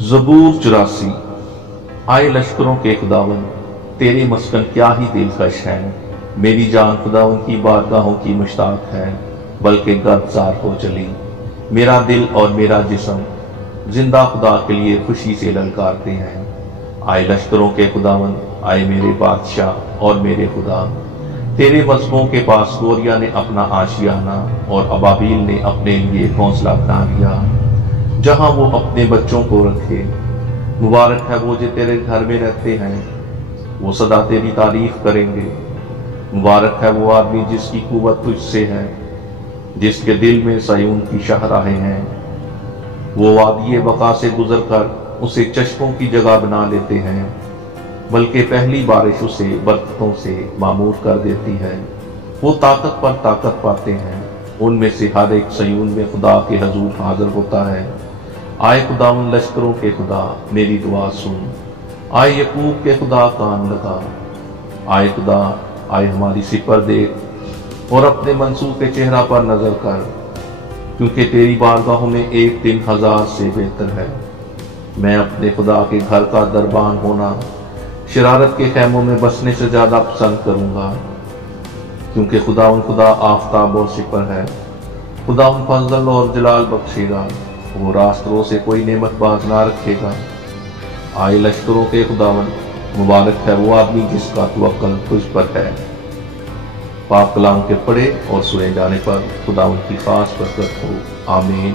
زبور 84۔ آئے لشکروں کے خداون، تیرے مسکن کیا ہی دلکش ہے۔ میری جان خداون کی بارگاہوں کی مشتاق ہے، بلکہ گرزار ہو چلی۔ میرا دل اور میرا جسم زندہ خدا کے لیے خوشی سے للکارتے ہیں۔ آئے لشکروں کے خداون، آئے میرے بادشاہ اور میرے خدا۔ تیرے مذہبوں کے پاس گوریا نے اپنا آشیانہ اور ابابیل نے اپنے لیے گھونسلہ بنا لیا، جہاں وہ اپنے بچوں کو رکھے۔ مبارک ہے وہ جو تیرے گھر میں رہتے ہیں، وہ سدا تیری تعریف کریں گے۔ مبارک ہے وہ آدمی جس کی قوت تجھ سے ہے، جس کے دل میں سیون کی شاہراہیں ہیں۔ وہ وادی بقا سے گزر کر اسے چشموں کی جگہ بنا لیتے ہیں، بلکہ پہلی بارش اسے برکتوں سے معمور کر دیتی ہے۔ وہ طاقت پر طاقت پاتے ہیں، ان میں سے ہر ایک سیون میں خدا کے حضور حاضر ہوتا ہے۔ آئے خداوند لشکروں کے خدا، میری دعا سن۔ آئے یعقوب کے خدا، کان لگا۔ آئے خدا، آئے ہماری سپر دیکھ اور اپنے منصور کے چہرہ پر نظر کر، کیونکہ تیری بارگاہوں میں ایک دن 1000 سے بہتر ہے۔ میں اپنے خدا کے گھر کا دربان ہونا شرارت کے خیموں میں بسنے سے زیادہ پسند کروں گا، کیونکہ خدا آفتاب اور سپر ہے۔ خدا فضل اور جلال بخشے گا، وہ راست رو سے کوئی نعمت باز نہ رکھے گا۔ آئے لشکروں کے خداوند، مبارک ہے وہ آدمی جس کا توکل تجھ پر ہے۔ پاک کلام کے پڑھے اور سنے جانے پر خداوند کی خاص برکت ہو، آمین۔